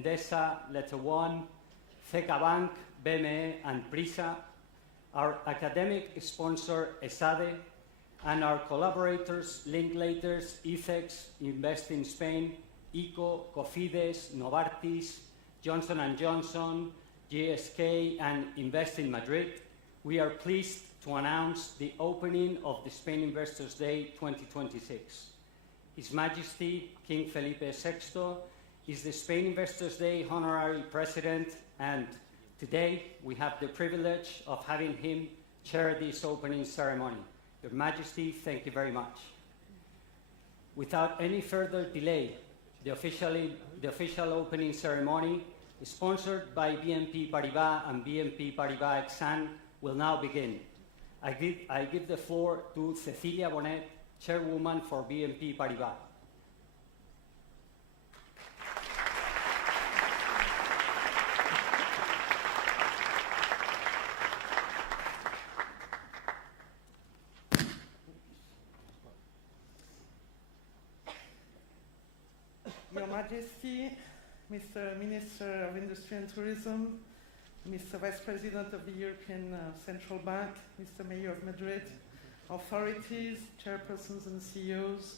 Endesa, Letter One, Ceca Bank, BME, and Prisa, our academic sponsor, ESADE, and our collaborators, Linklaters, ICEX, Invest in Spain, ICO, Cofides, Novartis, Johnson & Johnson, GSK, and Invest in Madrid, we are pleased to announce the opening of the Spain Investors Day 2026. His Majesty, King Felipe VI, is the Spain Investors Day Honorary President, and today we have the privilege of having him chair this opening ceremony. Your Majesty, thank you very much. Without any further delay, the official opening ceremony, sponsored by BNP Paribas and BNP Paribas Exane, will now begin. I give the floor to Cecilia Bonet, Chairwoman for BNP Paribas. Your Majesty, Mr. Minister of Industry and Tourism, Mr. Vice President of the European Central Bank, Mr. Mayor of Madrid, authorities, chairpersons and CEOs,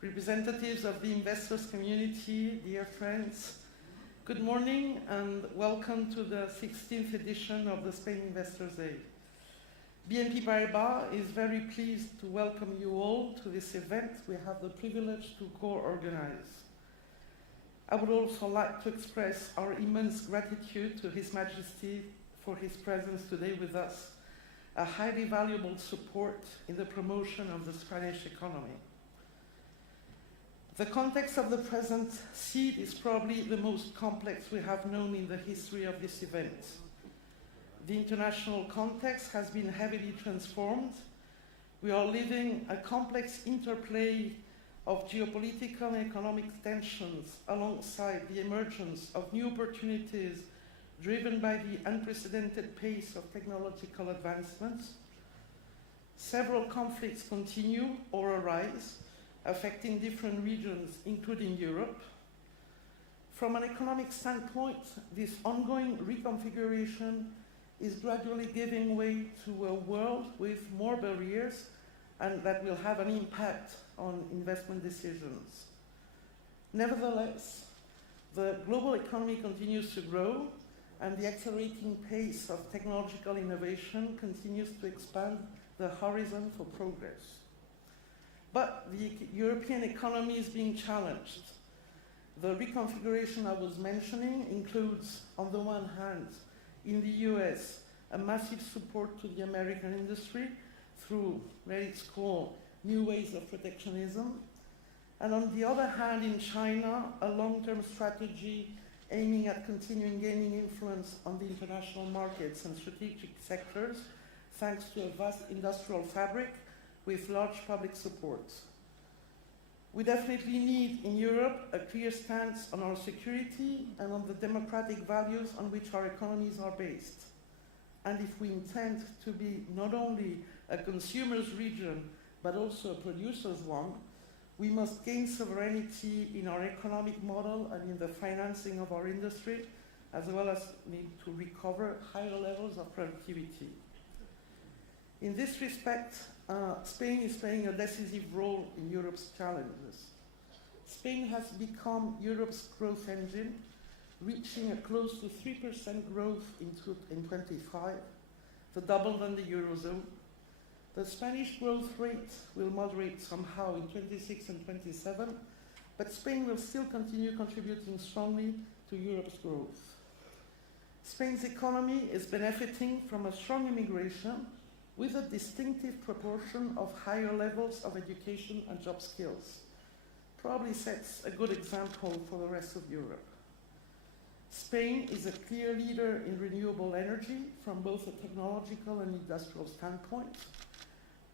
representatives of the investors community, dear friends, good morning and welcome to the 16th edition of the Spain Investors Day. BNP Paribas is very pleased to welcome you all to this event we have the privilege to co-organize. I would also like to express our immense gratitude to His Majesty for his presence today with us, a highly valuable support in the promotion of the Spanish economy. The context of the present seed is probably the most complex we have known in the history of this event. The international context has been heavily transformed. We are living a complex interplay of geopolitical and economic tensions alongside the emergence of new opportunities driven by the unprecedented pace of technological advancements. Several conflicts continue or arise, affecting different regions, including Europe. From an economic standpoint, this ongoing reconfiguration is gradually giving way to a world with more barriers and that will have an impact on investment decisions. Nevertheless, the global economy continues to grow and the accelerating pace of technological innovation continues to expand the horizon for progress. But the European economy is being challenged. The reconfiguration I was mentioning includes, on the one hand, in the US, a massive support to the American industry through what it's called new ways of protectionism, and on the other hand, in China, a long-term strategy aiming at continuing gaining influence on the international markets and strategic sectors, thanks to a vast industrial fabric with large public support. We definitely need in Europe a clear stance on our security and on the democratic values on which our economies are based. And if we intend to be not only a consumer's region, but also a producer's one, we must gain sovereignty in our economic model and in the financing of our industry, as well as need to recover higher levels of productivity. In this respect, Spain is playing a decisive role in Europe's challenges. Spain has become Europe's growth engine, reaching a close to 3% growth in 25, the double than the Eurozone. The Spanish growth rate will moderate somehow in 26 and 27, but Spain will still continue contributing strongly to Europe's growth. Spain's economy is benefiting from a strong immigration with a distinctive proportion of higher levels of education and job skills. Probably sets a good example for the rest of Europe. Spain is a clear leader in renewable energy from both a technological and industrial standpoint.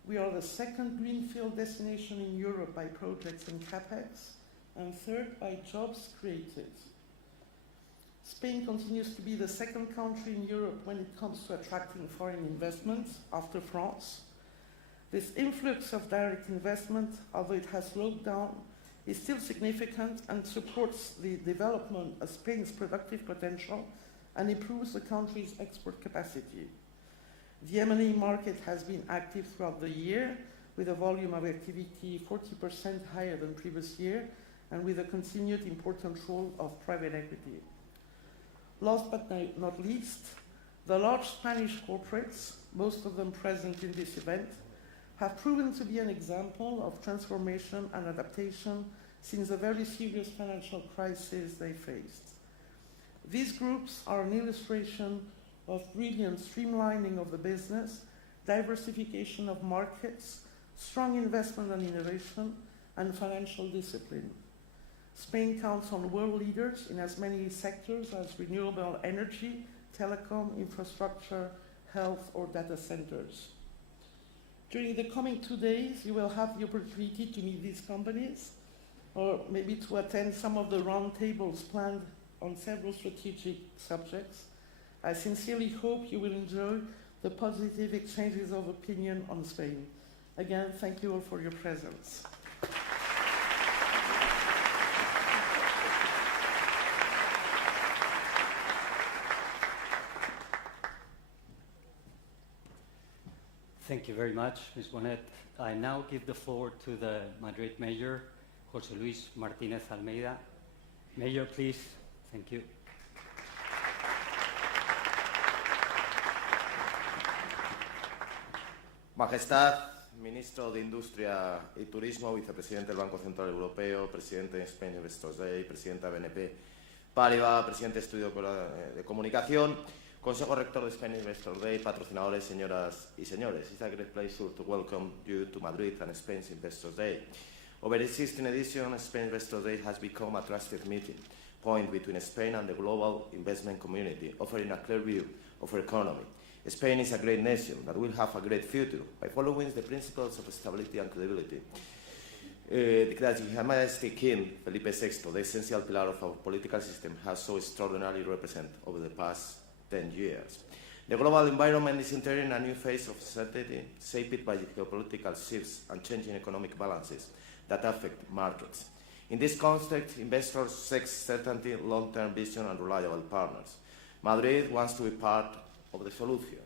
We are the second greenfield destination in Europe by projects and capex, and third by jobs created. Spain continues to be the second country in Europe when it comes to attracting foreign investments after France. This influx of direct investment, although it has slowed down, is still significant and supports the development of Spain's productive potential and improves the country's export capacity. The M&A market has been active throughout the year, with a volume of activity 40% higher than previous year, and with a continued important role of private equity. Last but not least, the large Spanish corporates, most of them present in this event, have proven to be an example of transformation and adaptation since the very serious financial crisis they faced. These groups are an illustration of brilliant streamlining of the business, diversification of markets, strong investment and innovation, and financial discipline. Spain counts on world leaders in as many sectors as renewable energy, telecom, infrastructure, health, or data centers. During the coming 2 days, you will have the opportunity to meet these companies, or maybe to attend some of the roundtables planned on several strategic subjects. I sincerely hope you will enjoy the positive exchanges of opinion on Spain. Again, thank you all for your presence. Thank you very much, Ms. Bonet. I now give the floor to the Madrid Mayor, José Luis Martínez Almeida. Mayor, please. Thank you. Majestad, Ministro de Industria y Turismo, Vicepresidente del Banco Central Europeo, Presidente de Spain Investors Day, Presidenta de BNP Paribas, Presidente de Estudio de Comunicación, Consejo Rector de Spain Investors Day, patrocinadores, señoras y señores. It's a great pleasure to welcome you to Madrid and Spain's Investors Day. Over the 16th edition, Spain Investors Day has become a trusted meeting point between Spain and the global investment community, offering a clear view of our economy. Spain is a great nation that will have a great future by following the principles of stability and credibility. That His Majesty King Felipe VI, the essential pillar of our political system, has so extraordinarily represented over the past 10 years. The global environment is entering a new phase of uncertainty, shaped by geopolitical shifts and changing economic balances that affect markets. In this context, investors seek certainty, long-term vision, and reliable partners. Madrid wants to be part of the solution.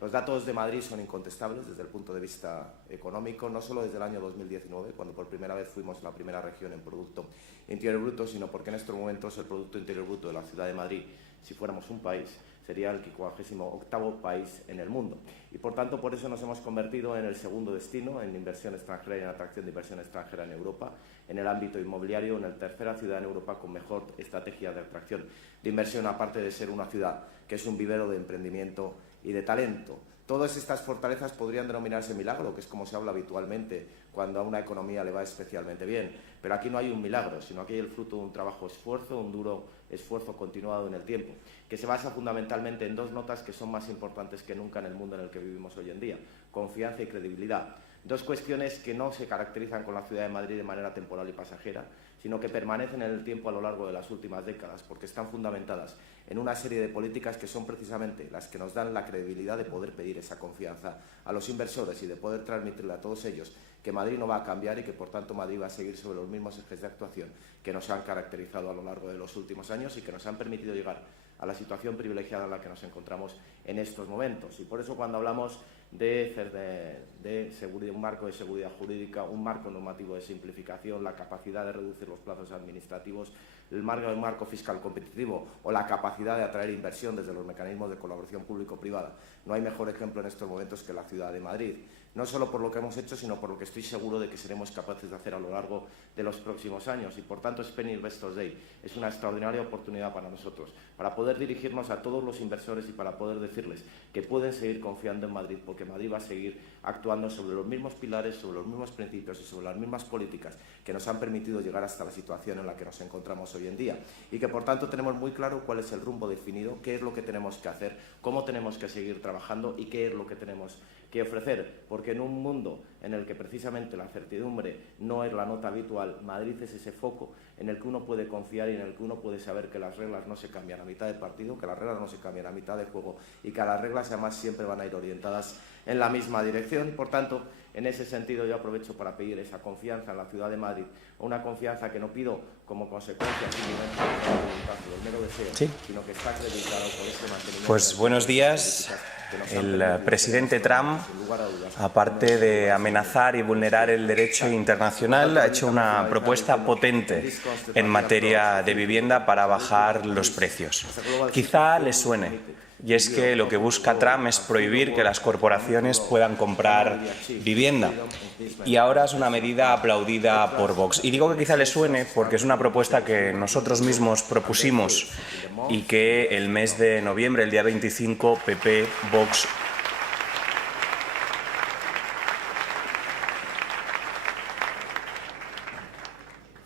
Los datos de Madrid son incontestables desde el punto de vista económico, no solo desde el año 2019, cuando por primera vez fuimos la primera región en Producto Interior Bruto, sino porque en estos momentos el Producto Interior Bruto de la ciudad de Madrid, si fuéramos un país, sería el 58º país en el mundo. Y por tanto, por eso nos hemos convertido en el segundo destino en inversión extranjera y en atracción de inversión extranjera en Europa, en el ámbito inmobiliario, en la tercera ciudad en Europa con mejor estrategia de atracción de inversión, aparte de ser una ciudad que es un vivero de emprendimiento y de talento. Todas estas fortalezas podrían denominarse milagro, que es como se habla habitualmente cuando a una economía le va especialmente bien. Pero aquí no hay un milagro, sino aquí hay el fruto de un trabajo esfuerzo, un duro esfuerzo continuado en el tiempo, que se basa fundamentalmente en dos notas que son más importantes que nunca en el mundo en el que vivimos hoy en día: confianza y credibilidad. Dos cuestiones que no se caracterizan con la ciudad de Madrid de manera temporal y pasajera, sino que permanecen en el tiempo a lo largo de las últimas décadas, porque están fundamentadas en una serie de políticas que son precisamente las que nos dan la credibilidad de poder pedir esa confianza a los inversores y de poder transmitirle a todos ellos que Madrid no va a cambiar y que, por tanto, Madrid va a seguir sobre los mismos ejes de actuación que nos han caracterizado a lo largo de los últimos años y que nos han permitido llegar a la situación privilegiada en la que nos encontramos en estos momentos. Y por eso, cuando hablamos de seguridad, un marco de seguridad jurídica, un marco normativo de simplificación, la capacidad de reducir los plazos administrativos, el marco fiscal competitivo o la capacidad de atraer inversión desde los mecanismos de colaboración público-privada, no hay mejor ejemplo en estos momentos que la ciudad de Madrid. No solo por lo que hemos hecho, sino por lo que estoy seguro de que seremos capaces de hacer a lo largo de los próximos años. Y, por tanto, Spain Investors Day es una extraordinaria oportunidad para nosotros, para poder dirigirnos a todos los inversores y para poder decirles que pueden seguir confiando en Madrid, porque Madrid va a seguir actuando sobre los mismos pilares, sobre los mismos principios y sobre las mismas políticas que nos han permitido llegar hasta la situación en la que nos encontramos hoy en día. Y que, por tanto, tenemos muy claro cuál es el rumbo definido, qué es lo que tenemos que hacer, cómo tenemos que seguir trabajando y qué es lo que tenemos que ofrecer, porque en un mundo en el que precisamente la certidumbre no es la nota habitual, Madrid es ese foco en el que uno puede confiar y en el que uno puede saber que las reglas no se cambian a mitad de partido, que las reglas no se cambian a mitad de juego y que las reglas además siempre van a ir orientadas en la misma dirección. Por tanto, en ese sentido yo aprovecho para pedir esa confianza en la ciudad de Madrid, una confianza que no pido como consecuencia simplemente de la voluntad o del mero deseo, sino que está acreditada por este mantenimiento. Pues buenos días. El presidente Trump, aparte de amenazar y vulnerar el derecho internacional, ha hecho una propuesta potente en materia de vivienda para bajar los precios. Quizá les suene. Y es que lo que busca Trump es prohibir que las corporaciones puedan comprar vivienda. Y ahora es una medida aplaudida por Vox. Y digo que quizá le suene porque es una propuesta que nosotros mismos propusimos y que el mes de noviembre, el día 25, PP, Vox.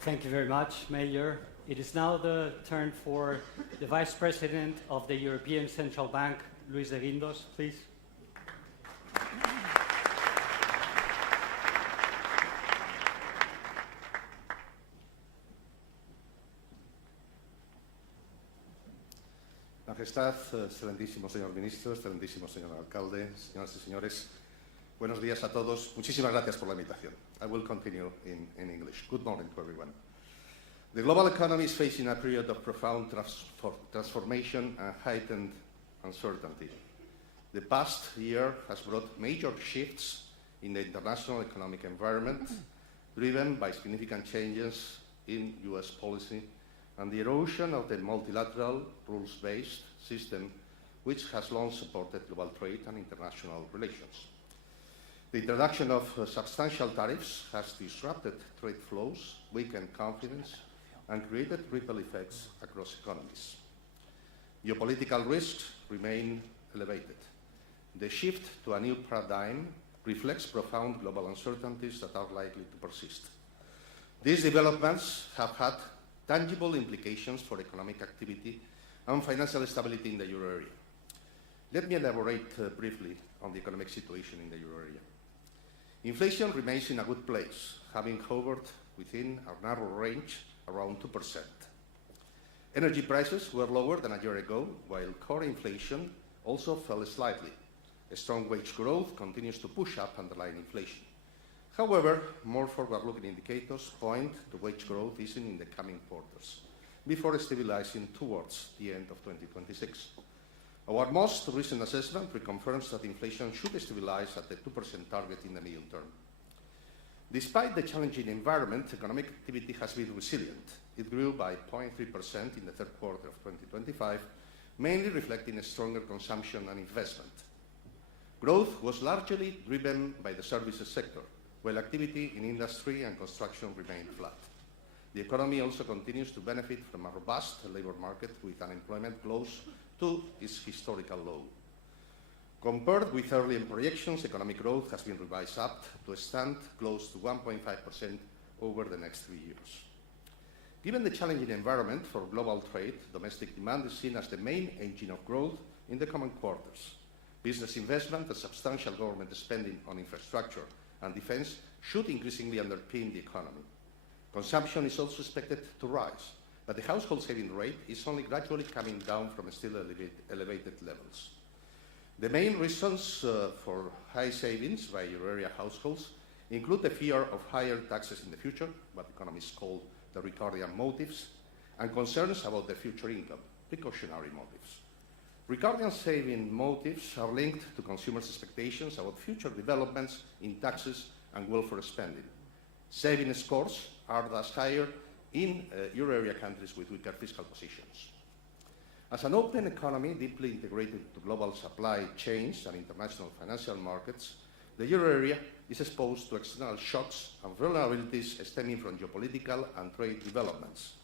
Thank you very much, Mayor. It is now the turn for the Vice President of the European Central Bank, Luis de Guindos, please. Majestad, excelentísimo señor ministro, excelentísimo señor alcalde, señoras y señores, buenos días a todos. Muchísimas gracias por la invitación. I will continue in English. Good morning to everyone. The global economy is facing a period of profound transformation and heightened uncertainty. The past year has brought major shifts in the international economic environment, driven by significant changes in US policy and the erosion of the multilateral, rules-based system which has long supported global trade and international relations. The introduction of substantial tariffs has disrupted trade flows, weakened confidence, and created ripple effects across economies. Geopolitical risks remain elevated. The shift to a new paradigm reflects profound global uncertainties that are likely to persist. These developments have had tangible implications for economic activity and financial stability in the euro area. Let me elaborate briefly on the economic situation in the euro area. Inflation remains in a good place, having hovered within a narrow range around 2%. Energy prices were lower than a year ago, while core inflation also fell slightly. A strong wage growth continues to push up underlying inflation. However, more forward-looking indicators point to wage growth easing in the coming quarters, before stabilizing towards the end of 2026. Our most recent assessment reconfirms that inflation should stabilize at the 2% target in the medium term. Despite the challenging environment, economic activity has been resilient. It grew by 0.3% in the third quarter of 2025, mainly reflecting a stronger consumption and investment. Growth was largely driven by the services sector, while activity in industry and construction remained flat. The economy also continues to benefit from a robust labour market with unemployment close to its historical low. Compared with earlier projections, economic growth has been revised up to a stand close to 1.5% over the next 3 years. Given the challenging environment for global trade, domestic demand is seen as the main engine of growth in the coming quarters. Business investment and substantial government spending on infrastructure and defence should increasingly underpin the economy. Consumption is also expected to rise, but the household saving rate is only gradually coming down from still elevated levels. The main reasons for high savings by euro area households include the fear of higher taxes in the future, what economists call the Ricardian motives, and concerns about the future income, precautionary motives. Ricardian saving motives are linked to consumers' expectations about future developments in taxes and welfare spending. Saving scores are thus higher in euro area countries with weaker fiscal positions. As an open economy deeply integrated to global supply chains and international financial markets, the euro area is exposed to external shocks and vulnerabilities stemming from geopolitical and trade developments.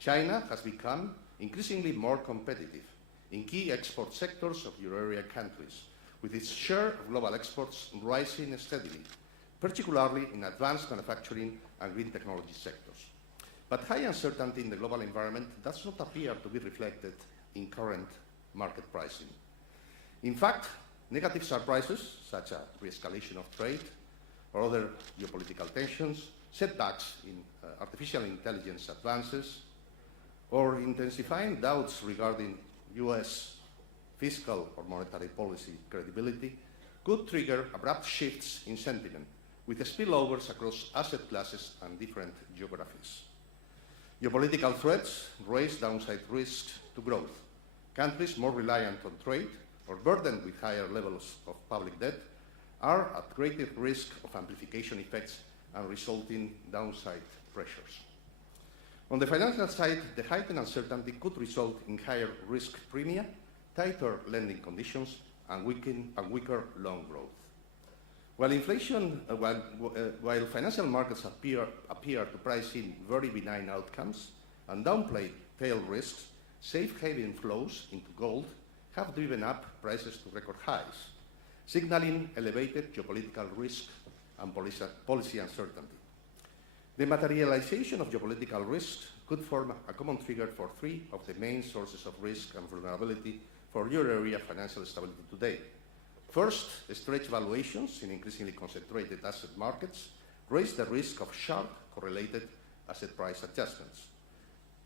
China has become increasingly more competitive in key export sectors of euro area countries, with its share of global exports rising steadily, particularly in advanced manufacturing and green technology sectors. But high uncertainty in the global environment does not appear to be reflected in current market pricing. In fact, negative surprises, such as re-escalation of trade, or other geopolitical tensions, setbacks in artificial intelligence advances, or intensifying doubts regarding US fiscal or monetary policy credibility could trigger abrupt shifts in sentiment, with spillovers across asset classes and different geographies. Geopolitical threats raise downside risks to growth. Countries more reliant on trade or burdened with higher levels of public debt are at greater risk of amplification effects and resulting downside pressures. On the financial side, the heightened uncertainty could result in higher risk premia, tighter lending conditions, and weaker loan growth. While financial markets appear to price in very benign outcomes and downplay tail risks, safe haven flows into gold have driven up prices to record highs, signaling elevated geopolitical risk and policy uncertainty. The materialization of geopolitical risks could form a common trigger for three of the main sources of risk and vulnerability for euro area financial stability today. First, stretched valuations in increasingly concentrated asset markets raise the risk of sharp correlated asset price adjustments.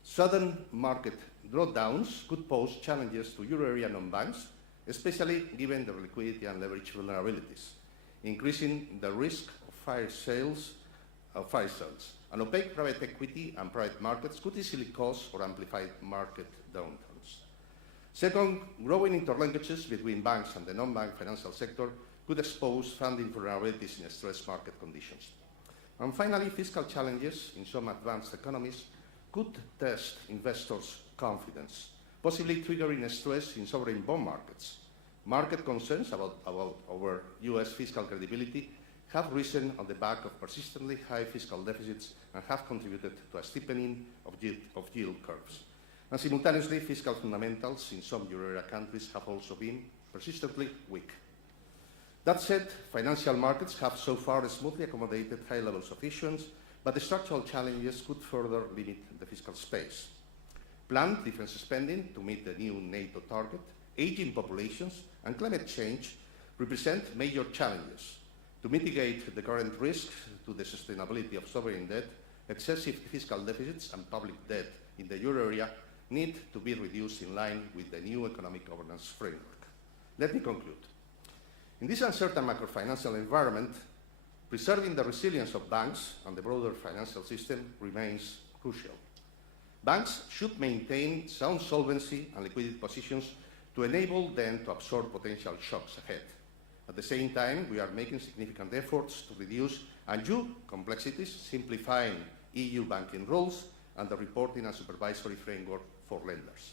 Sudden market drawdowns could pose challenges to euro area non-banks, especially given their liquidity and leverage vulnerabilities, increasing the risk of fire sales. And opaque private equity and private markets could easily cause or amplify market downturns. Second, growing interlinkages between banks and the non-bank financial sector could expose funding vulnerabilities in stressed market conditions. And finally, fiscal challenges in some advanced economies could test investors' confidence, possibly triggering stress in sovereign bond markets. Market concerns about our US fiscal credibility have risen on the back of persistently high fiscal deficits and have contributed to a steepening of yield curves. And simultaneously, fiscal fundamentals in some euro area countries have also been persistently weak. That said, financial markets have so far smoothly accommodated high levels of issuance, but the structural challenges could further limit the fiscal space. Planned defense spending to meet the new NATO target, aging populations, and climate change represent major challenges. To mitigate the current risks to the sustainability of sovereign debt, excessive fiscal deficits and public debt in the euro area need to be reduced in line with the new economic governance framework. Let me conclude. In this uncertain macro-financial environment, preserving the resilience of banks and the broader financial system remains crucial. Banks should maintain sound solvency and liquidity positions to enable them to absorb potential shocks ahead. At the same time, we are making significant efforts to reduce undue complexities, simplifying EU banking rules and the reporting and supervisory framework for lenders.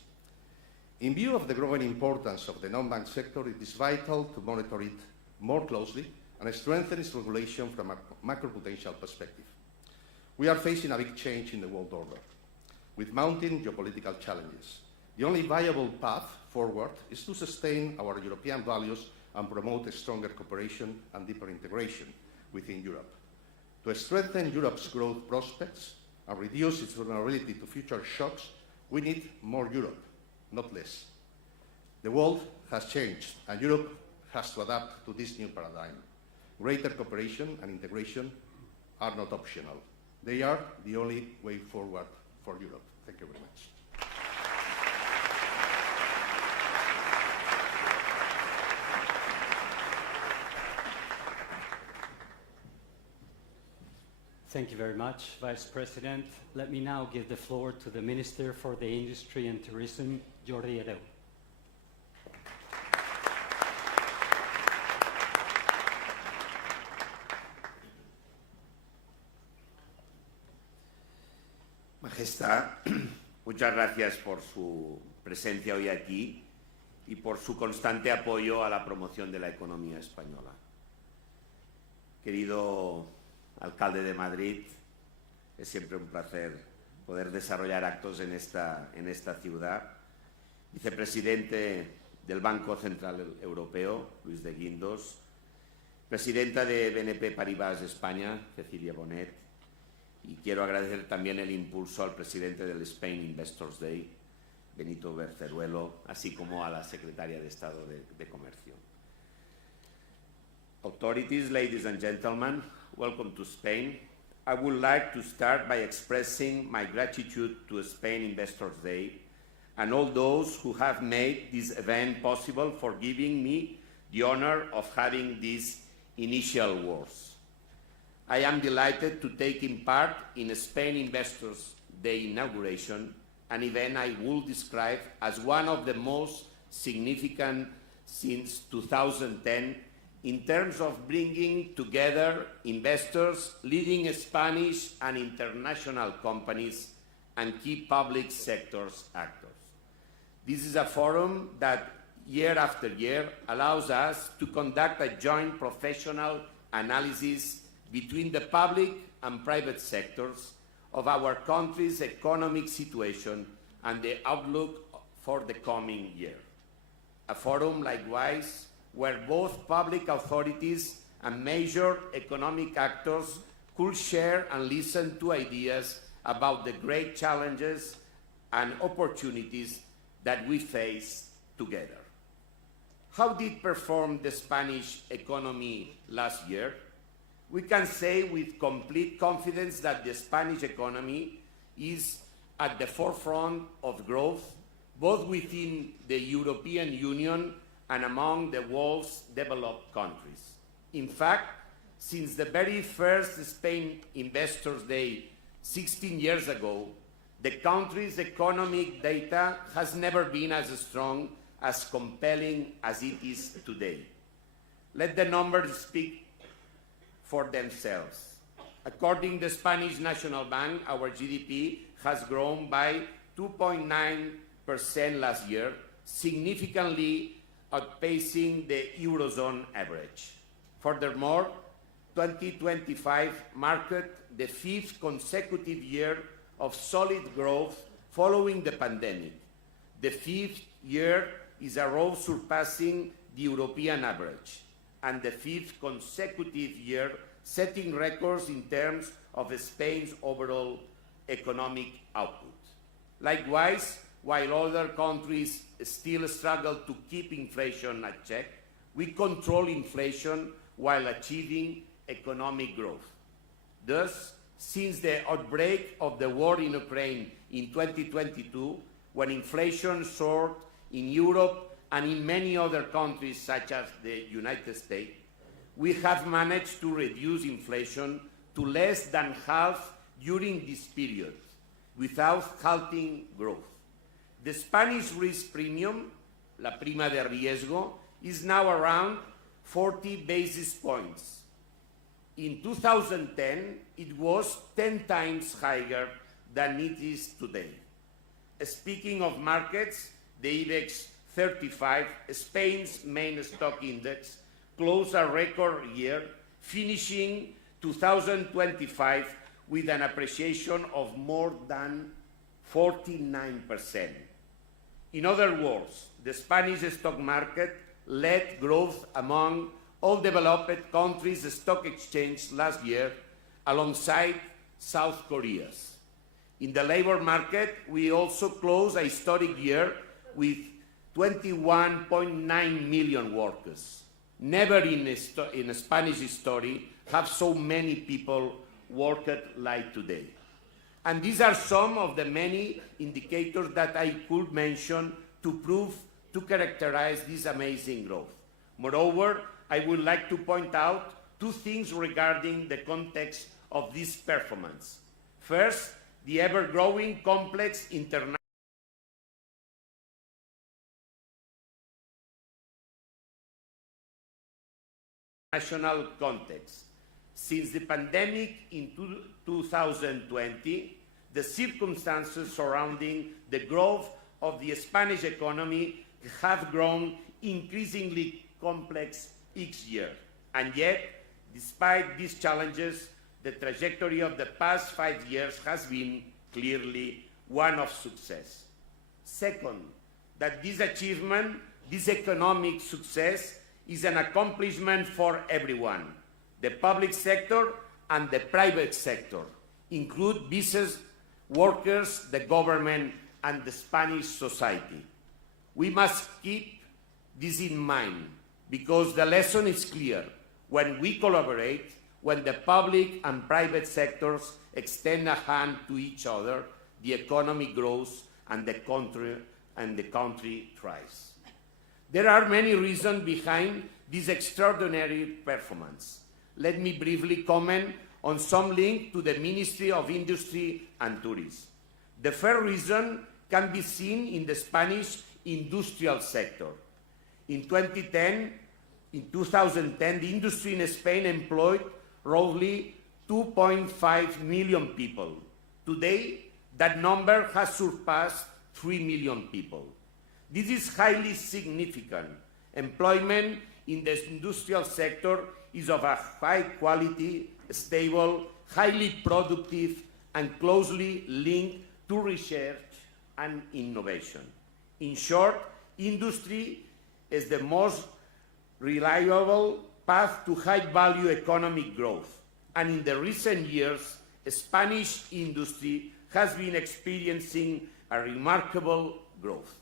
In view of the growing importance of the non-bank sector, it is vital to monitor it more closely and strengthen its regulation from a macro-prudential perspective. We are facing a big change in the world order, with mounting geopolitical challenges. The only viable path forward is to sustain our European values and promote a stronger cooperation and deeper integration within Europe. To strengthen Europe's growth prospects and reduce its vulnerability to future shocks, we need more Europe, not less. The world has changed, and Europe has to adapt to this new paradigm. Greater cooperation and integration are not optional. They are the only way forward for Europe. Thank you very much. Thank you very much, Vice President. Let me now give the floor to the Minister for the Industry and Tourism, Jordi Hereu. Majestad, muchas gracias por su presencia hoy aquí y por su constante apoyo a la promoción de la economía española. Querido alcalde de Madrid, es siempre un placer poder desarrollar actos en esta ciudad. Vicepresidente del Banco Central Europeo, Luis de Guindos, presidenta de BNP Paribas España, Cecilia Bonet, y quiero agradecer también el impulso al presidente del Spain Investors Day, Benito Berceruelo, así como a la secretaria de Estado de Comercio. authorities, ladies and gentlemen, welcome to Spain. I would like to start by expressing my gratitude to Spain Investors Day and all those who have made this event possible for giving me the honor of having these initial words. I am delighted to take in part in Spain Investors Day inauguration, an event I would describe as one of the most significant since 2010 in terms of bringing together investors, leading Spanish and international companies, and key public sectors actors. This is a forum that year after year allows us to conduct a joint professional analysis between the public and private sectors of our country's economic situation and the outlook for the coming year. A forum, likewise, where both public authorities and major economic actors could share and listen to ideas about the great challenges and opportunities that we face together. How did perform the Spanish economy last year? We can say with complete confidence that the Spanish economy is at the forefront of growth, both within the European Union and among the world's developed countries. In fact, since the very first Spain Investors Day 16 years ago, the country's economic data has never been as strong, as compelling as it is today. Let the numbers speak for themselves. According to the Spanish National Bank, our GDP has grown by 2.9% last year, significantly outpacing the Eurozone average. Furthermore, 2025 marked the 5th consecutive year of solid growth following the pandemic. The 5th year is a row surpassing the European average, and the 5th consecutive year setting records in terms of Spain's overall economic output. Likewise, while other countries still struggle to keep inflation at check, we control inflation while achieving economic growth. Thus, since the outbreak of the war in Ukraine in 2022, when inflation soared in Europe and in many other countries such as the United States, we have managed to reduce inflation to less than half during this period, without halting growth. The Spanish risk premium, la prima de riesgo, is now around 40 basis points. In 2010, it was 10 times higher than it is today. Speaking of markets, the IBEX 35, Spain's main stock index, closed a record year, finishing 2025 with an appreciation of more than 49%. In other words, the Spanish stock market led growth among all developed countries' stock exchange last year, alongside South Korea's. In the labor market, we also closed a historic year with 21.9 million workers. Never in Spanish history have so many people worked like today. And these are some of the many indicators that I could mention to characterize this amazing growth. Moreover, I would like to point out two things regarding the context of this performance. First, the ever-growing complex international context. Since the pandemic in 2020, the circumstances surrounding the growth of the Spanish economy have grown increasingly complex each year. And yet, despite these challenges, the trajectory of the past 5 years has been clearly one of success. Second, that this achievement, this economic success, is an accomplishment for everyone. The public sector and the private sector include business workers, the government, and the Spanish society. We must keep this in mind because the lesson is clear. When we collaborate, when the public and private sectors extend a hand to each other, the economy grows and the country thrives. There are many reasons behind this extraordinary performance. Let me briefly comment on some link to the Ministry of Industry and Tourism. The first reason can be seen in the Spanish industrial sector. In 2010, the industry in Spain employed roughly 2.5 million people. Today, that number has surpassed 3 million people. This is highly significant. Employment in the industrial sector is of a high quality, stable, highly productive, and closely linked to research and innovation. In short, industry is the most reliable path to high-value economic growth. And in the recent years, Spanish industry has been experiencing a remarkable growth.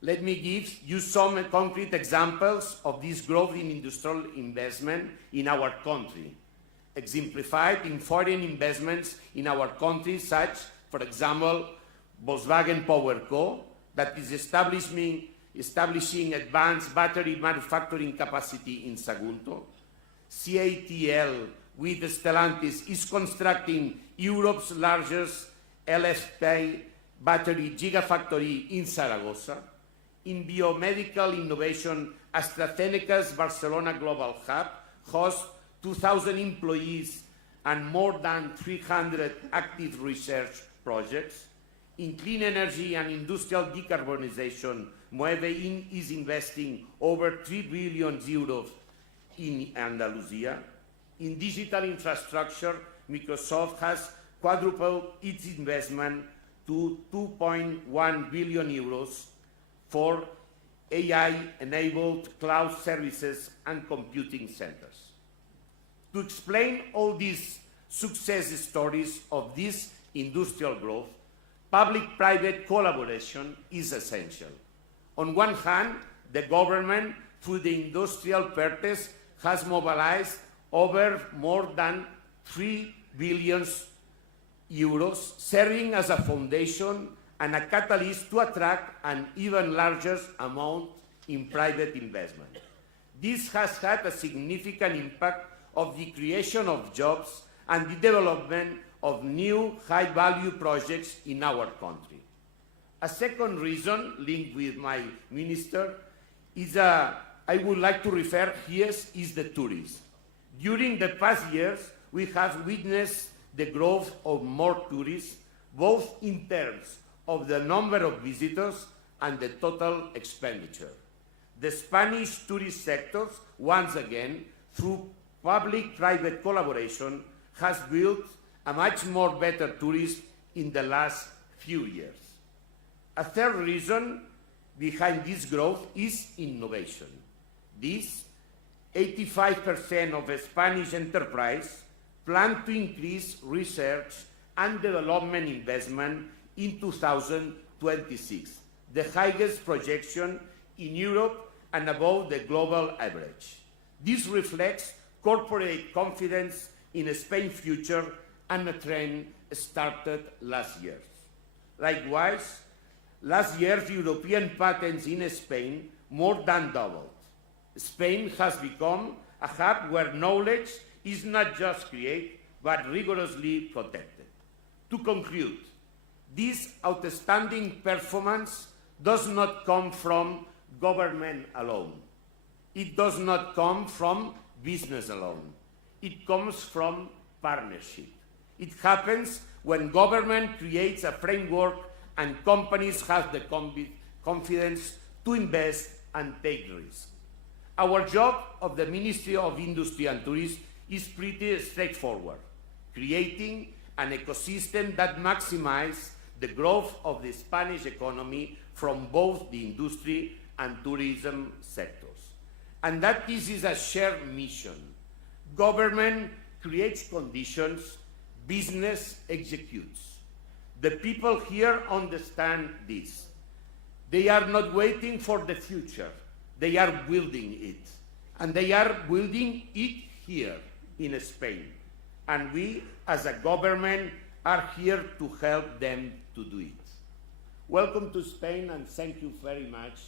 Let me give you some concrete examples of this growth in industrial investment in our country, exemplified in foreign investments in our country, such, for example, Volkswagen Power Co., that is establishing advanced battery manufacturing capacity in Sagunto. CATL with Stellantis is constructing Europe's largest LFP battery gigafactory in Zaragoza. In biomedical innovation, AstraZeneca's Barcelona Global Hub hosts 2,000 employees and more than 300 active research projects. In clean energy and industrial decarbonization, Moeve is investing over 3 billion euros in Andalusia. In digital infrastructure, Microsoft has quadrupled its investment to 2.1 billion euros for AI-enabled cloud services and computing centers. To explain all these success stories of this industrial growth, public-private collaboration is essential. On one hand, the government, through the industrial purpose, has mobilized over more than 3 billion euros, serving as a foundation and a catalyst to attract an even larger amount in private investment. This has had a significant impact of the creation of jobs and the development of new high-value projects in our country. A second reason, linked with my minister, is I would like to refer here is the tourism. During the past years, we have witnessed the growth of more tourists, both in terms of the number of visitors and the total expenditure. The Spanish tourist sector, once again, through public-private collaboration, has built a much more better tourism in the last few years. A third reason behind this growth is innovation. This 85% of Spanish enterprise plan to increase research and development investment in 2026, the highest projection in Europe and above the global average. This reflects corporate confidence in Spain's future and a trend started last year. Likewise, last year's European patents in Spain more than doubled. Spain has become a hub where knowledge is not just created, but rigorously protected. To conclude, this outstanding performance does not come from government alone. It does not come from business alone. It comes from partnership. It happens when government creates a framework and companies have the confidence to invest and take risks. Our job of the Ministry of Industry and Tourism is pretty straightforward, creating an ecosystem that maximizes the growth of the Spanish economy from both the industry and tourism sectors. And that this is a shared mission. Government creates conditions, business executes. The people here understand this. They are not waiting for the future. They are building it. and they are building it here in Spain. And we, as a government, are here to help them to do it. Welcome to Spain, and thank you very much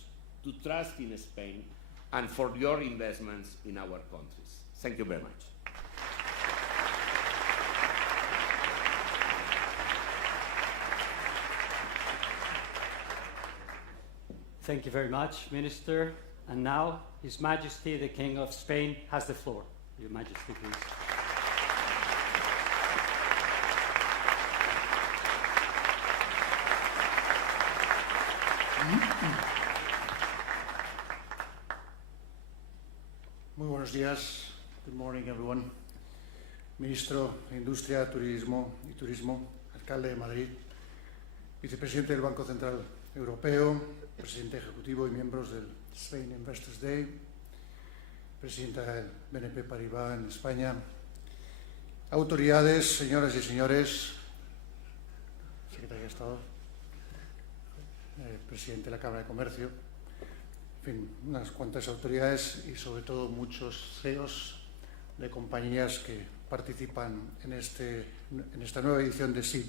to trust in Spain and for your investments in our countries. Thank you very much. Thank you very much, Minister. And now, His Majesty the King of Spain has the floor. Your Majesty, please. Muy buenos días. Good morning, everyone. Ministro de Industria, Turismo y Turismo, Alcalde de Madrid, Vicepresidente del Banco Central Europeo, Presidente Ejecutivo y miembros del Spain Investors Day, Presidenta del BNP Paribas en España, autoridades, señoras y señores, Secretario de Estado, Presidente de la Cámara de Comercio, en fin, unas cuantas autoridades y sobre todo muchos CEOs de compañías que participan en esta nueva edición de SID.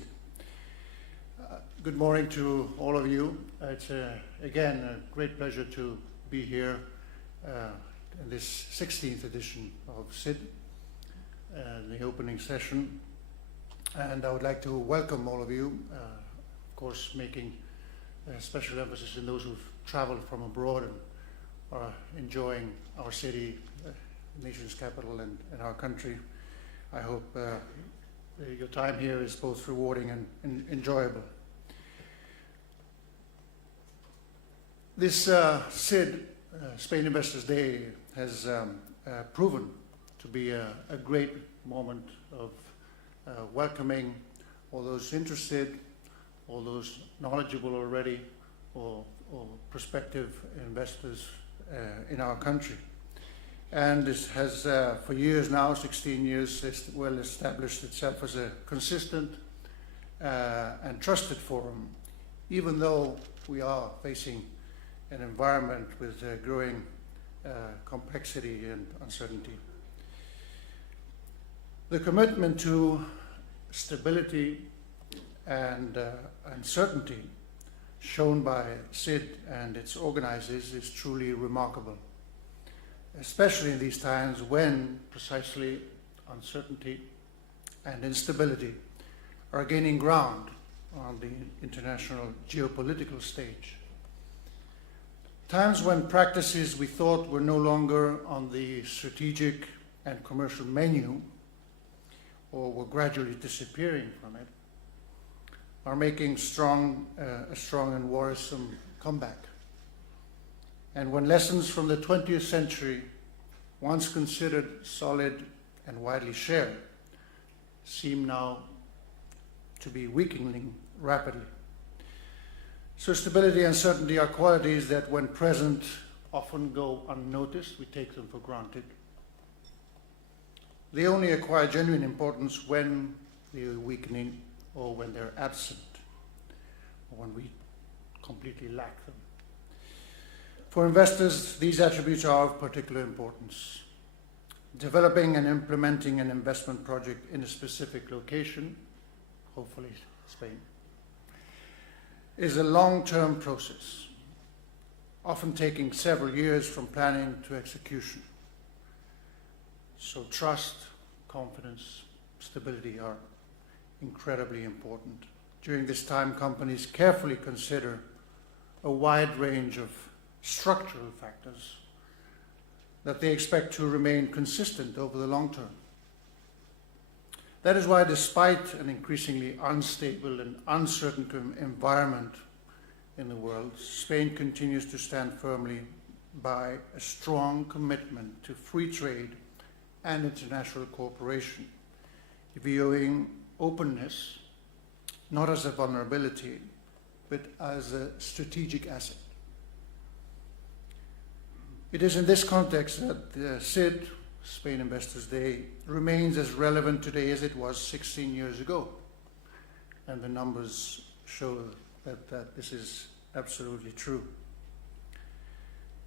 Good morning to all of you. It's again a great pleasure to be here in this 16th edition of SID, the opening session. And I would like to welcome all of you, of course making special emphasis in those who've traveled from abroad and are enjoying our city, nation's capital, and our country. I hope your time here is both rewarding and enjoyable. This SID, Spain Investors Day, has proven to be a great moment of welcoming all those interested, all those knowledgeable already, or prospective investors in our country. And this has, for years now, 16 years, well established itself as a consistent and trusted forum, even though we are facing an environment with growing complexity and uncertainty. The commitment to stability and uncertainty shown by SID and its organizers is truly remarkable, especially in these times when precisely uncertainty and instability are gaining ground on the international geopolitical stage. Times when practices we thought were no longer on the strategic and commercial menu, or were gradually disappearing from it, are making a strong and worrisome comeback. And when lessons from the 20th century, once considered solid and widely shared, seem now to be weakening rapidly. So stability and certainty are qualities that, when present, often go unnoticed. We take them for granted. They only acquire genuine importance when they are weakening, or when they're absent, or when we completely lack them. For investors, these attributes are of particular importance. Developing and implementing an investment project in a specific location, hopefully Spain, is a long-term process, often taking several years from planning to execution. So trust, confidence, stability are incredibly important. During this time, companies carefully consider a wide range of structural factors that they expect to remain consistent over the long term. That is why, despite an increasingly unstable and uncertain environment in the world, Spain continues to stand firmly by a strong commitment to free trade and international cooperation, viewing openness not as a vulnerability, but as a strategic asset. It is in this context that the SID, Spain Investors Day, remains as relevant today as it was 16 years ago. And the numbers show that this is absolutely true.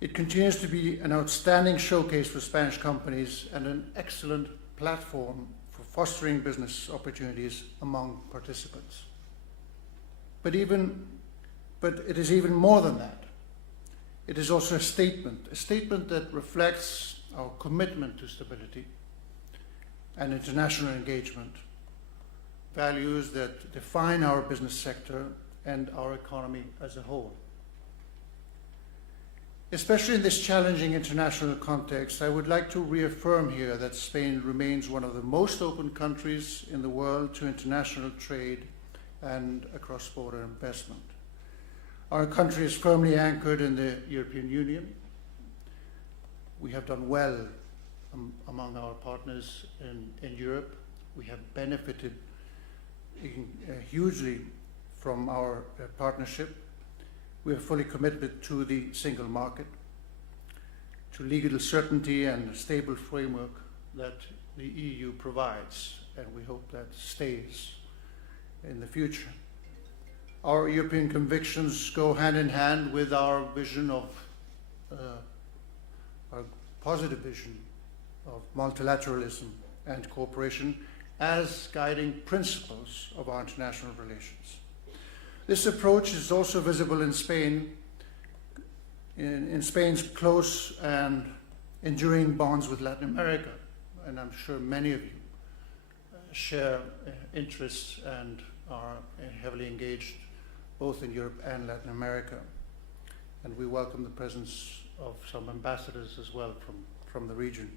It continues to be an outstanding showcase for Spanish companies and an excellent platform for fostering business opportunities among participants. But it is even more than that. It is also a statement that reflects our commitment to stability and international engagement, values that define our business sector and our economy as a whole. Especially in this challenging international context, I would like to reaffirm here that Spain remains one of the most open countries in the world to international trade and cross-border investment. Our country is firmly anchored in the European Union. We have done well among our partners in Europe. We have benefited hugely from our partnership. We are fully committed to the single market, to legal certainty and a stable framework that the EU provides, and we hope that stays in the future. Our European convictions go hand in hand with our vision of, our positive vision of multilateralism and cooperation as guiding principles of our international relations. This approach is also visible in Spain, in Spain's close and enduring bonds with Latin America, and I'm sure many of you share interests and are heavily engaged both in Europe and Latin America. And we welcome the presence of some ambassadors as well from the region.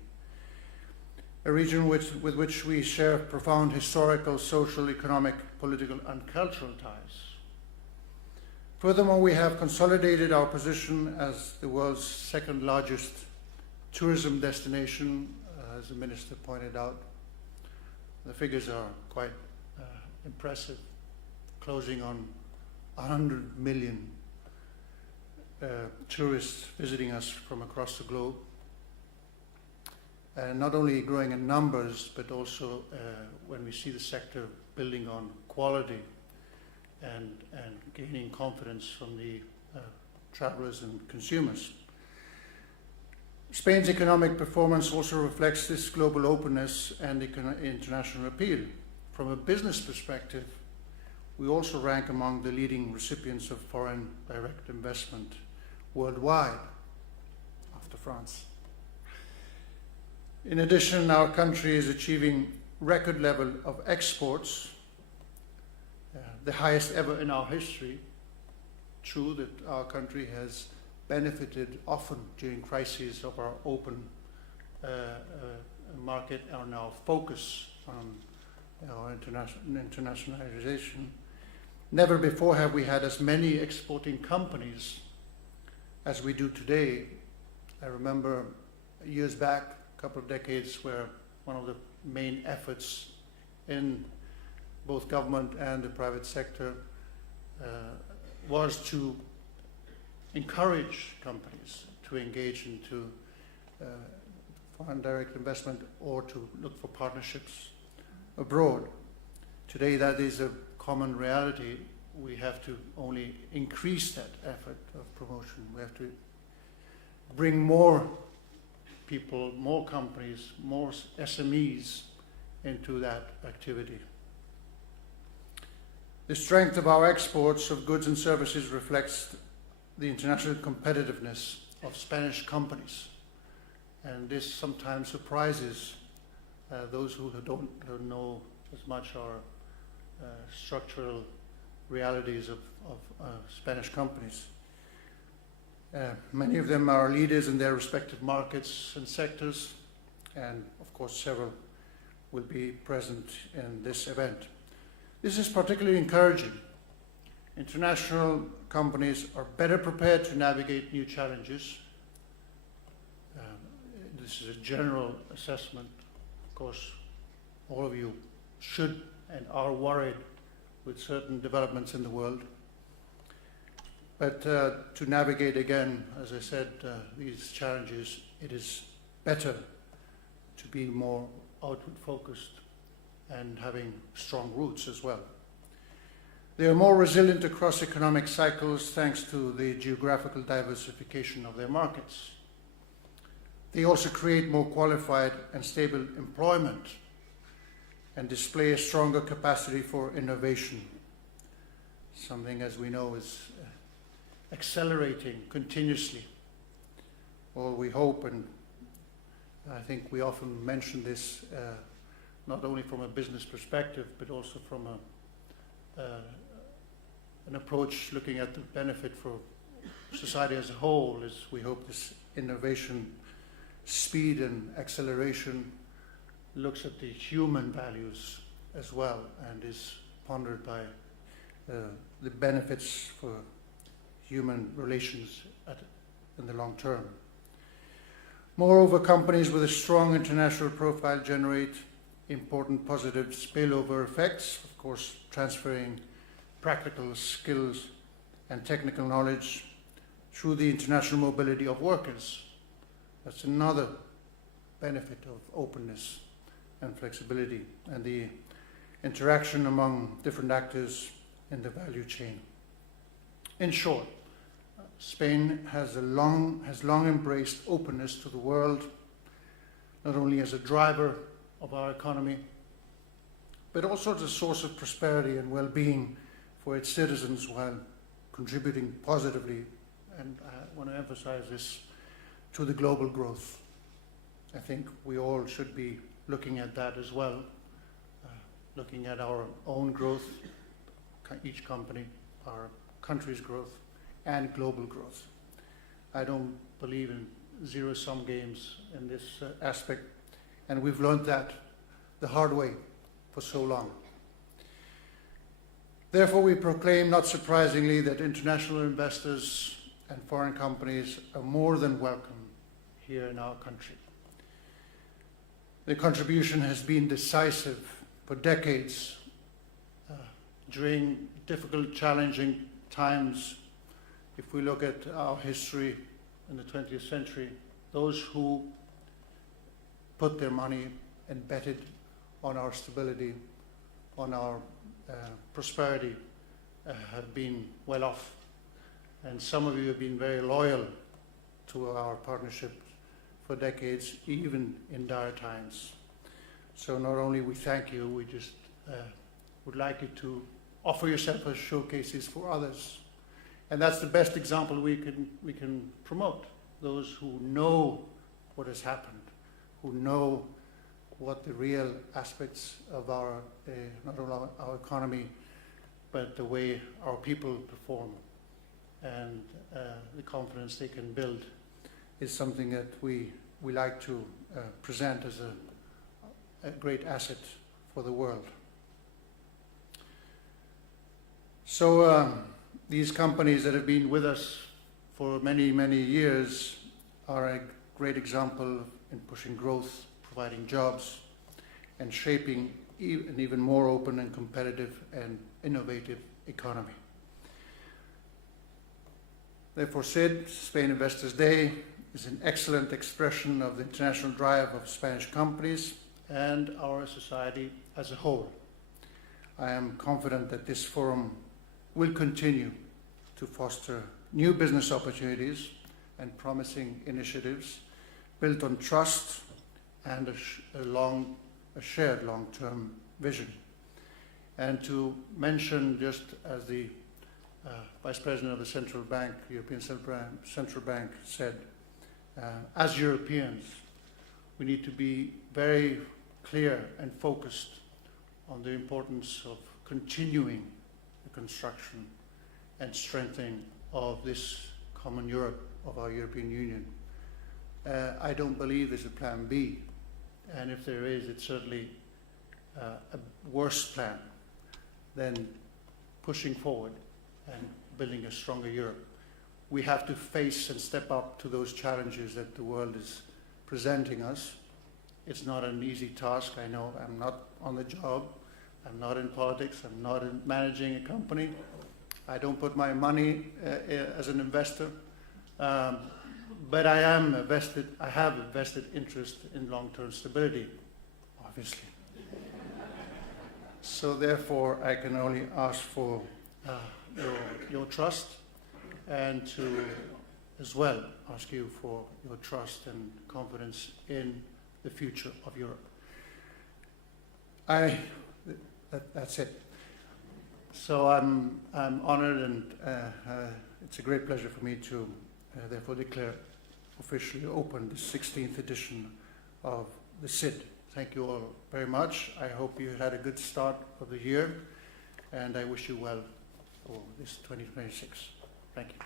A region with which we share profound historical, social, economic, political, and cultural ties. Furthermore, we have consolidated our position as the world's second largest tourism destination, as the Minister pointed out. The figures are quite impressive, closing on 100 million tourists visiting us from across the globe. Not only growing in numbers, but also when we see the sector building on quality and gaining confidence from the travelers and consumers. Spain's economic performance also reflects this global openness and international appeal. From a business perspective, we also rank among the leading recipients of foreign direct investment worldwide, after France. In addition, our country is achieving record level of exports, the highest ever in our history. True that our country has benefited often during crises of our open market and our focus on our internationalization. Never before have we had as many exporting companies as we do today. I remember years back, a couple of decades, where one of the main efforts in both government and the private sector was to encourage companies to engage into foreign direct investment or to look for partnerships abroad. Today that is a common reality. We have to only increase that effort of promotion. We have to bring more people, more companies, more SMEs into that activity. The strength of our exports of goods and services reflects the international competitiveness of Spanish companies. And this sometimes surprises those who don't know as much our structural realities of Spanish companies. Many of them are leaders in their respective markets and sectors, and of course several will be present in this event. This is particularly encouraging. International companies are better prepared to navigate new challenges. This is a general assessment. Of course, all of you should and are worried with certain developments in the world. But to navigate again, as I said, these challenges, it is better to be more outward focused and having strong roots as well. They are more resilient across economic cycles thanks to the geographical diversification of their markets. They also create more qualified and stable employment and display a stronger capacity for innovation, something, as we know, is accelerating continuously. Well, we hope, and I think we often mention this, not only from a business perspective, but also from an approach looking at the benefit for society as a whole, is we hope this innovation speed and acceleration looks at the human values as well and is pondered by the benefits for human relations in the long term. Moreover, companies with a strong international profile generate important positive spillover effects, of course, transferring practical skills and technical knowledge through the international mobility of workers. That's another benefit of openness and flexibility and the interaction among different actors in the value chain. In short, Spain has long embraced openness to the world, not only as a driver of our economy, but also as a source of prosperity and well-being for its citizens while contributing positively, and I want to emphasize this, to the global growth. I think we all should be looking at that as well, looking at our own growth, each company, our country's growth, and global growth. I don't believe in zero-sum games in this aspect, and we've learned that the hard way for so long. Therefore, we proclaim, not surprisingly, that international investors and foreign companies are more than welcome here in our country. Their contribution has been decisive for decades during difficult, challenging times. If we look at our history in the 20th century, those who put their money and betted on our stability, on our prosperity, have been well off. And some of you have been very loyal to our partnership for decades, even in dire times. So not only we thank you, we just would like you to offer yourself as showcases for others. And that's the best example we can promote. Those who know what has happened, who know what the real aspects of our, not only our economy, but the way our people perform and the confidence they can build is something that we like to present as a great asset for the world. So these companies that have been with us for many, many years are a great example in pushing growth, providing jobs, and shaping an even more open and competitive and innovative economy. Therefore, SID, Spain Investors Day, is an excellent expression of the international drive of Spanish companies and our society as a whole. I am confident that this forum will continue to foster new business opportunities and promising initiatives built on trust and a shared long-term vision. And to mention, just as the Vice President of the Central Bank, European Central Bank said, as Europeans, we need to be very clear and focused on the importance of continuing the construction and strengthening of this common Europe, of our European Union. I don't believe there's a plan B, and if there is, it's certainly a worse plan than pushing forward and building a stronger Europe. We have to face and step up to those challenges that the world is presenting us. It's not an easy task. I know I'm not on the job. I'm not in politics. I'm not in managing a company. I don't put my money as an investor. But I have a vested interest in long-term stability, obviously. So therefore, I can only ask for your trust, and to as well ask you for your trust and confidence in the future of Europe. That's it. So I'm honored, and it's a great pleasure for me to therefore declare officially open the 16th edition of the CID. Thank you all very much. I hope you had a good start of the year, and I wish you well for this 2026. Thank you.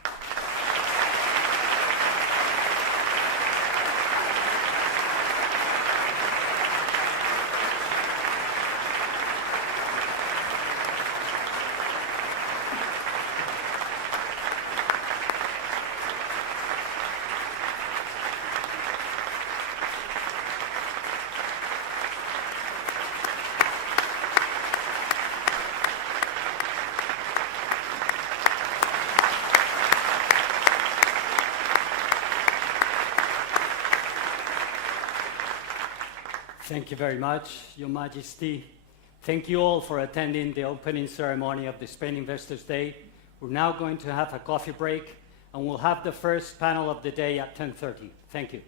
Thank you very much, Your Majesty. Thank you all for attending the opening ceremony of the Spain Investors Day. We're now going to have a coffee break, and we'll have the first panel of the day at 10:30. Thank you.